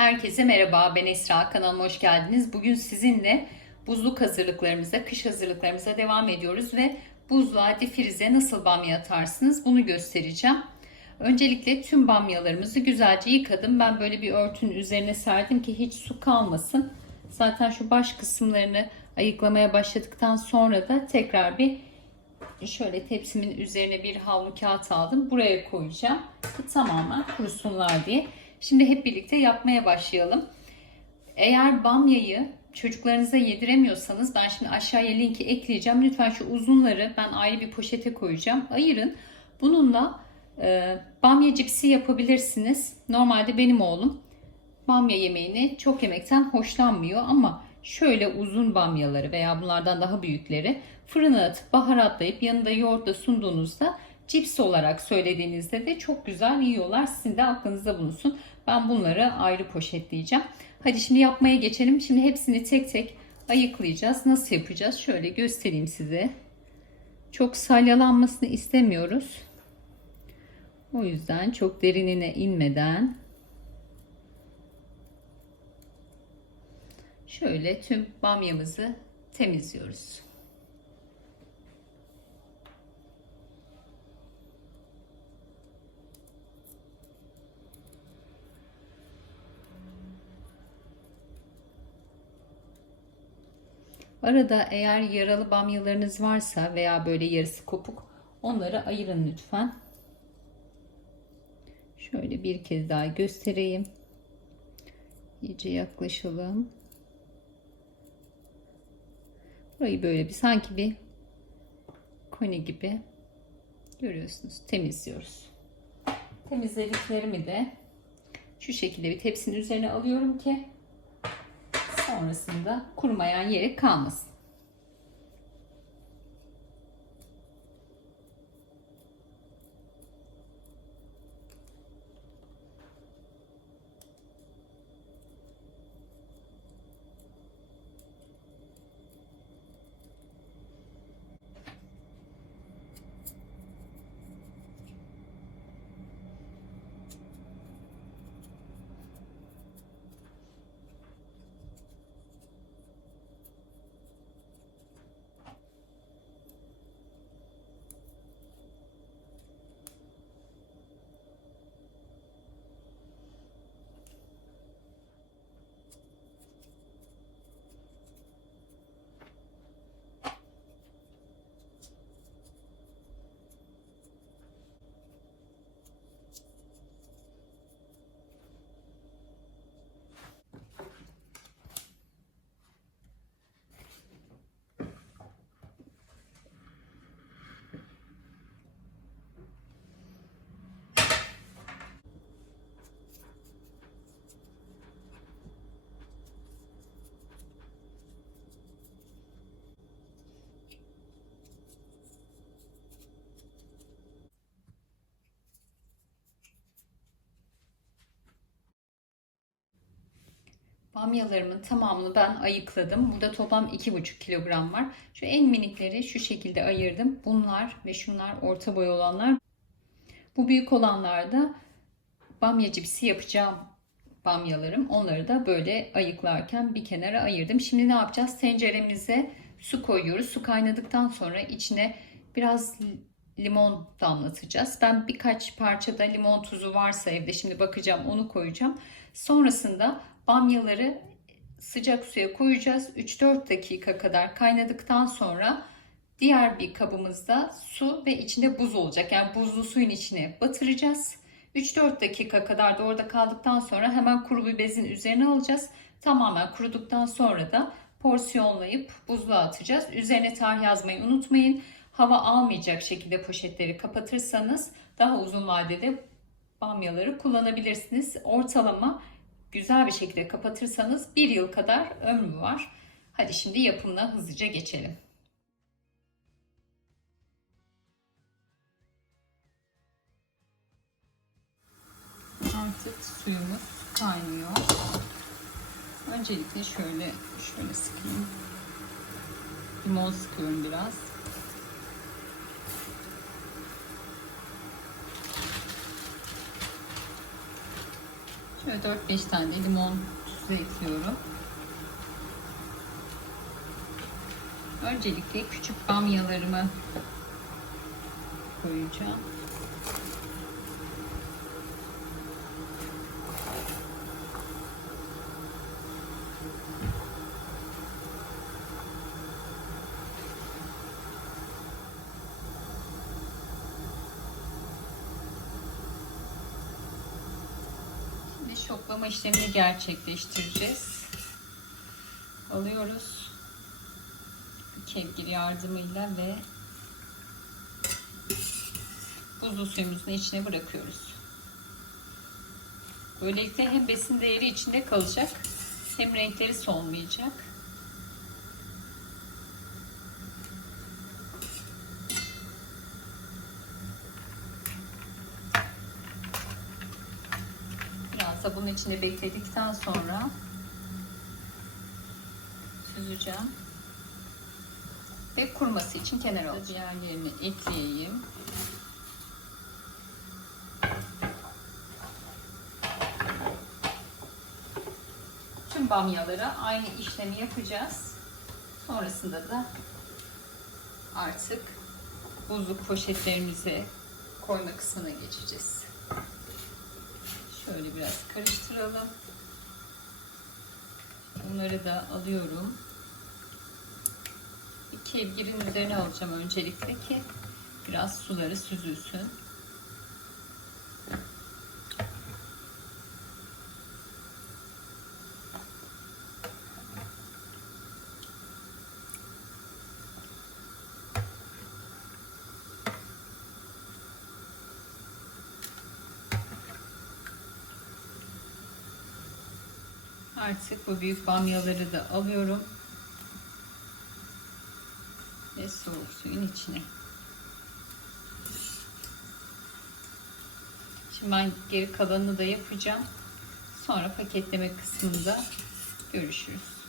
Herkese merhaba, ben Esra. Kanalıma hoş geldiniz. Bugün sizinle buzluk hazırlıklarımıza, kış hazırlıklarımıza devam ediyoruz ve buzluğa, difrize nasıl bamya atarsınız bunu göstereceğim. Öncelikle tüm bamyalarımızı güzelce yıkadım. Ben böyle bir örtünün üzerine serdim ki hiç su kalmasın. Zaten şu baş kısımlarını ayıklamaya başladıktan sonra da tekrar bir şöyle tepsimin üzerine bir havlu kağıt aldım. Buraya koyacağım tamamen kurusunlar diye. Şimdi hep birlikte yapmaya başlayalım. Eğer bamyayı çocuklarınıza yediremiyorsanız ben şimdi aşağıya linki ekleyeceğim. Lütfen şu uzunları ben ayrı bir poşete koyacağım. Ayırın. Bununla e, bamya cipsi yapabilirsiniz. Normalde benim oğlum bamya yemeğini çok yemekten hoşlanmıyor ama şöyle uzun bamyaları veya bunlardan daha büyükleri fırına atıp baharatlayıp yanında yoğurtla sunduğunuzda cips olarak söylediğinizde de çok güzel yiyorlar. Sizin de aklınızda bulunsun. Ben bunları ayrı poşetleyeceğim. Hadi şimdi yapmaya geçelim. Şimdi hepsini tek tek ayıklayacağız. Nasıl yapacağız? Şöyle göstereyim size. Çok salyalanmasını istemiyoruz. O yüzden çok derinine inmeden şöyle tüm bamyamızı temizliyoruz. Arada eğer yaralı bamyalarınız varsa veya böyle yarısı kopuk onları ayırın lütfen. Şöyle bir kez daha göstereyim. İyice yaklaşalım. Burayı böyle bir sanki bir koni gibi görüyorsunuz temizliyoruz. Temizlediklerimi de şu şekilde bir tepsinin üzerine alıyorum ki sonrasında kurumayan yeri kalmasın. Bamyalarımın tamamını ben ayıkladım. Burada toplam 2,5 kilogram var. Şu en minikleri şu şekilde ayırdım. Bunlar ve şunlar orta boy olanlar. Bu büyük olanlar da bamya cipsi yapacağım bamyalarım. Onları da böyle ayıklarken bir kenara ayırdım. Şimdi ne yapacağız? Tenceremize su koyuyoruz. Su kaynadıktan sonra içine biraz limon damlatacağız. Ben birkaç parçada limon tuzu varsa evde şimdi bakacağım onu koyacağım. Sonrasında bamyaları sıcak suya koyacağız. 3-4 dakika kadar kaynadıktan sonra diğer bir kabımızda su ve içinde buz olacak. Yani buzlu suyun içine batıracağız. 3-4 dakika kadar da orada kaldıktan sonra hemen kuru bir bezin üzerine alacağız. Tamamen kuruduktan sonra da porsiyonlayıp buzluğa atacağız. Üzerine tarih yazmayı unutmayın. Hava almayacak şekilde poşetleri kapatırsanız daha uzun vadede bamyaları kullanabilirsiniz. Ortalama güzel bir şekilde kapatırsanız bir yıl kadar ömrü var. Hadi şimdi yapımına hızlıca geçelim. Artık suyumuz kaynıyor. Öncelikle şöyle şöyle sıkayım. Limon sıkıyorum biraz. Şöyle 4-5 tane limon tuzu ekliyorum. Öncelikle küçük bamyalarımı koyacağım. Şoklama işlemini gerçekleştireceğiz. Alıyoruz. Kevgir yardımıyla ve buzlu suyumuzun içine bırakıyoruz. Böylelikle hem besin değeri içinde kalacak hem renkleri solmayacak. Bunun içine bekledikten sonra süzeceğim. Ve kuruması için kenara alacağım. Diğerlerini ekleyeyim. Tüm bamyalara aynı işlemi yapacağız. Sonrasında da artık buzluk poşetlerimize koyma kısmına geçeceğiz. Şöyle biraz karıştıralım. Bunları da alıyorum. Bir kevgirin üzerine alacağım öncelikle ki biraz suları süzülsün. Artık bu büyük bamyaları da alıyorum. Ve soğuk suyun içine. Şimdi ben geri kalanını da yapacağım. Sonra paketleme kısmında görüşürüz.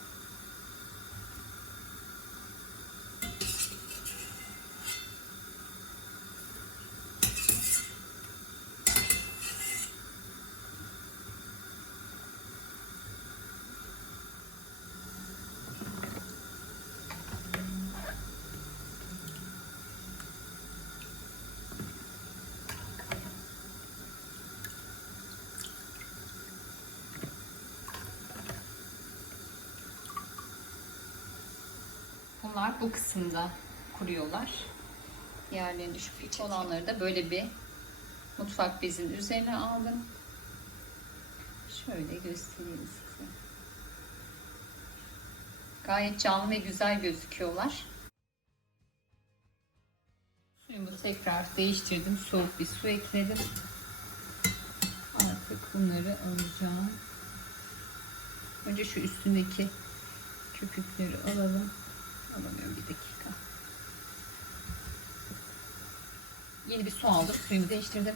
Bunlar bu kısımda kuruyorlar. Diğerlerini düşük olanları da böyle bir mutfak bezinin üzerine aldım. Şöyle göstereyim size. Gayet canlı ve güzel gözüküyorlar. Suyumu tekrar değiştirdim. Soğuk bir su ekledim. Artık bunları alacağım. Önce şu üstündeki köpükleri alalım. Alamıyorum bir dakika. Yeni bir su aldım. Suyumu değiştirdim.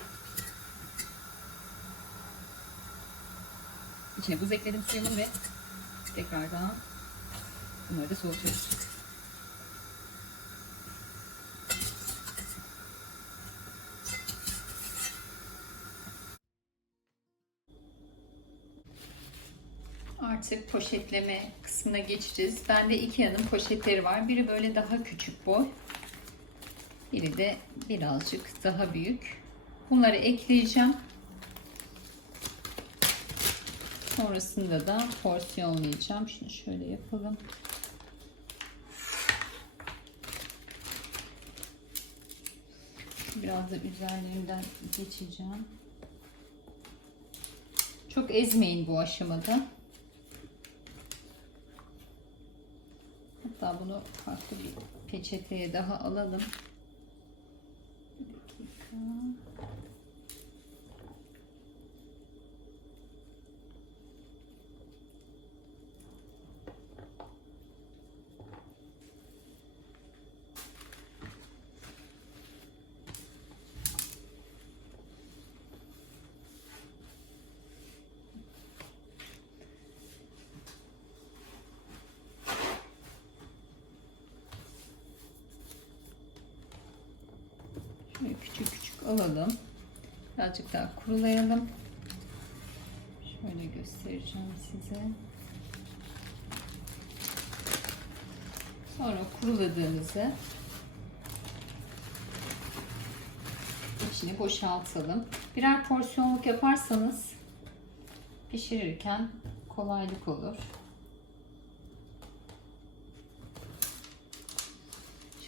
İçine buz ekledim suyumun ve tekrardan bunları da soğutuyoruz. Artık poşetleme kısmına geçeceğiz. Bende iki yanım poşetleri var. Biri böyle daha küçük boy. Biri de birazcık daha büyük. Bunları ekleyeceğim. Sonrasında da porsiyonlayacağım. Şunu şöyle yapalım. Biraz da üzerlerinden geçeceğim. Çok ezmeyin bu aşamada. Hatta bunu farklı bir peçeteye daha alalım. Bir dakika. Şöyle küçük küçük alalım. Birazcık daha kurulayalım. Şöyle göstereceğim size. Sonra kuruladığımızı içini boşaltalım. Birer porsiyonluk yaparsanız pişirirken kolaylık olur.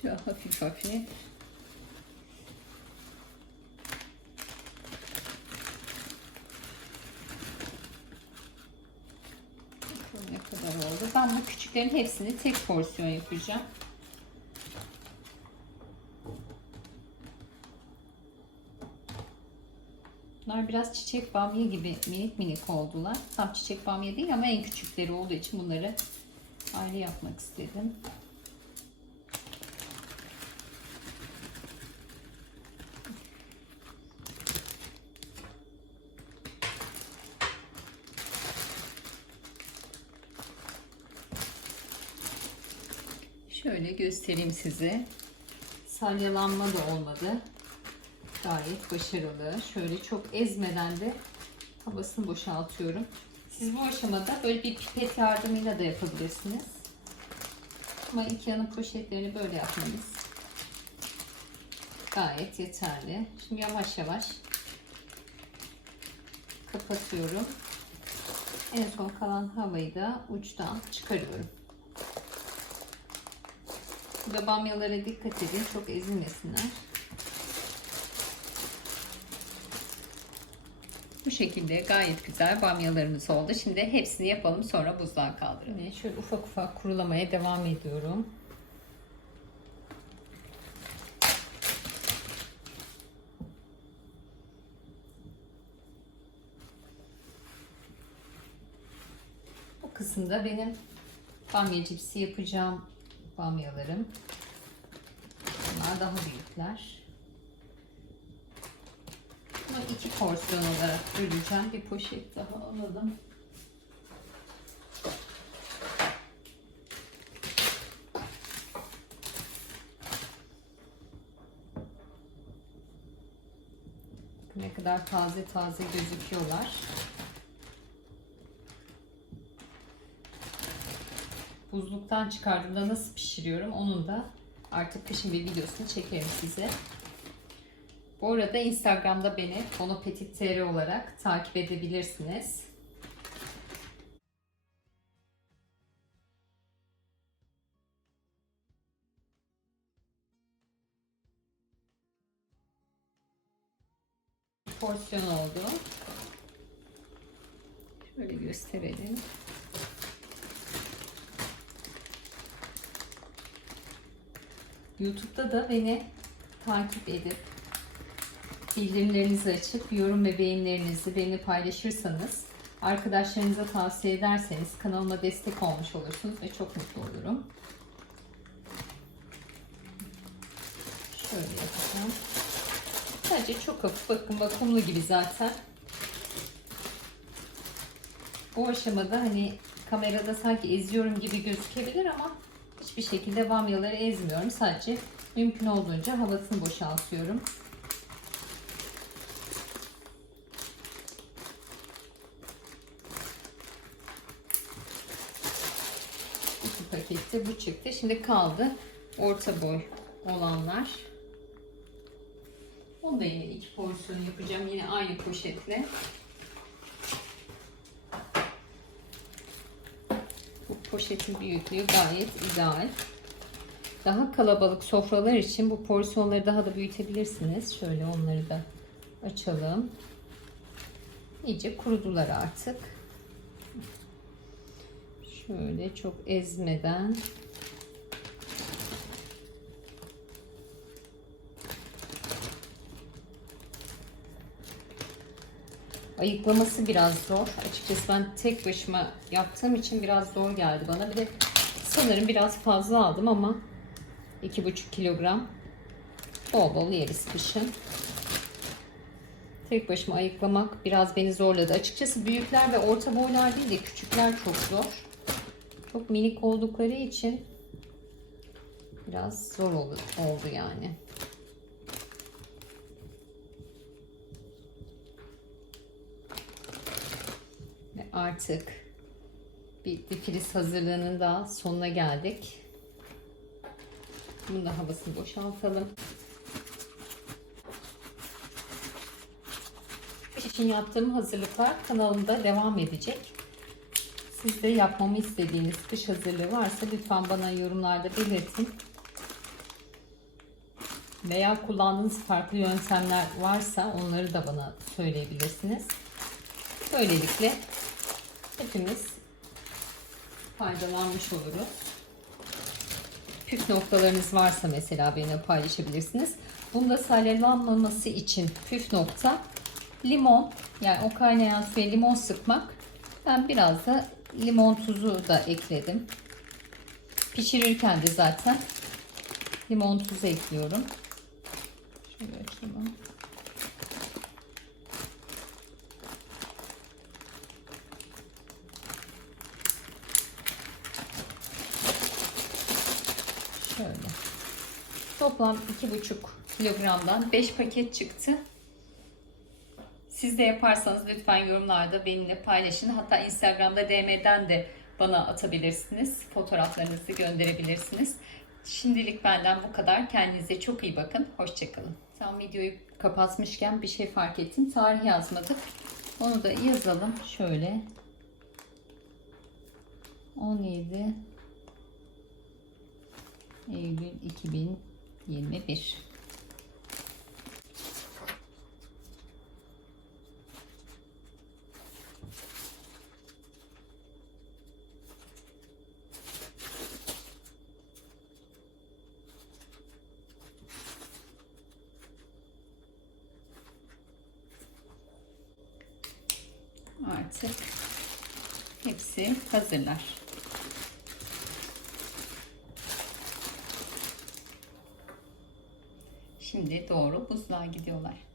Şöyle hafif hafif Bakalım ne kadar oldu. Küçüklerin hepsini tek porsiyon yapacağım. Bunlar biraz çiçek bamya gibi minik minik oldular. Tam çiçek bamya değil ama en küçükleri olduğu için bunları ayrı yapmak istedim. Şöyle göstereyim size. Salyalanma da olmadı. Gayet başarılı. Şöyle çok ezmeden de havasını boşaltıyorum. Siz bu aşamada böyle bir pipet yardımıyla da yapabilirsiniz. Ama Ikea'nın poşetlerini böyle yapmanız gayet yeterli. Şimdi yavaş yavaş kapatıyorum. En son kalan havayı da uçtan çıkarıyorum. Burada bamyalara dikkat edin. Çok ezilmesinler. Bu şekilde gayet güzel bamyalarımız oldu. Şimdi hepsini yapalım sonra buzluğa kaldıralım. Evet, şöyle ufak ufak kurulamaya devam ediyorum. Bu kısımda benim bamya cipsi yapacağım bamyalarım. Bunlar daha büyükler. Bunu iki porsiyon olarak böleceğim. Bir poşet daha alalım. Ne kadar taze taze gözüküyorlar. Buzluktan çıkardığımda nasıl pişiriyorum onun da artık kışın bir videosunu çekerim size. Bu arada Instagram'da beni bonopetit.tr olarak takip edebilirsiniz. Porsiyon oldu. Şöyle gösterelim. YouTube'da da beni takip edip bildirimlerinizi açıp yorum ve beğenilerinizi benimle paylaşırsanız arkadaşlarınıza tavsiye ederseniz kanalıma destek olmuş olursunuz ve çok mutlu olurum. Şöyle yapacağım. Sadece çok hafif bakın vakumlu gibi zaten. Bu aşamada hani kamerada sanki eziyorum gibi gözükebilir ama hiçbir şekilde bamyaları ezmiyorum. Sadece mümkün olduğunca havasını boşaltıyorum. İki pakette bu çıktı. Şimdi kaldı orta boy olanlar. Onu da yine iki porsiyon yapacağım. Yine aynı poşetle. Bu poşetin büyüklüğü gayet ideal. Daha kalabalık sofralar için bu porsiyonları daha da büyütebilirsiniz. Şöyle onları da açalım. İyice kurudular artık. Şöyle çok ezmeden ayıklaması biraz zor. Açıkçası ben tek başıma yaptığım için biraz zor geldi bana. Bir de sanırım biraz fazla aldım ama 2,5 kilogram bol bol yeriz kışın. Tek başıma ayıklamak biraz beni zorladı. Açıkçası büyükler ve orta boylar değil de küçükler çok zor. Çok minik oldukları için biraz zor oldu, oldu yani. Artık bir difriz hazırlığının da sonuna geldik. Bunun da havasını boşaltalım. İçin yaptığım hazırlıklar kanalımda devam edecek. Siz de yapmamı istediğiniz kış hazırlığı varsa lütfen bana yorumlarda belirtin. Veya kullandığınız farklı yöntemler varsa onları da bana söyleyebilirsiniz. Böylelikle hepimiz faydalanmış oluruz. Püf noktalarınız varsa mesela benimle paylaşabilirsiniz. Bunda salyalanmaması için püf nokta limon yani o kaynayan suya limon sıkmak. Ben biraz da limon tuzu da ekledim. Pişirirken de zaten limon tuzu ekliyorum. Şöyle açalım. Şöyle. Toplam 2,5 kilogramdan 5 paket çıktı. Siz de yaparsanız lütfen yorumlarda benimle paylaşın. Hatta Instagram'da DM'den de bana atabilirsiniz. Fotoğraflarınızı gönderebilirsiniz. Şimdilik benden bu kadar. Kendinize çok iyi bakın. Hoşçakalın. Tam videoyu kapatmışken bir şey fark ettim. Tarih yazmadık. Onu da yazalım. Şöyle. 17 Eylül 2021 Artık hepsi hazırlar. Şimdi doğru buzluğa gidiyorlar.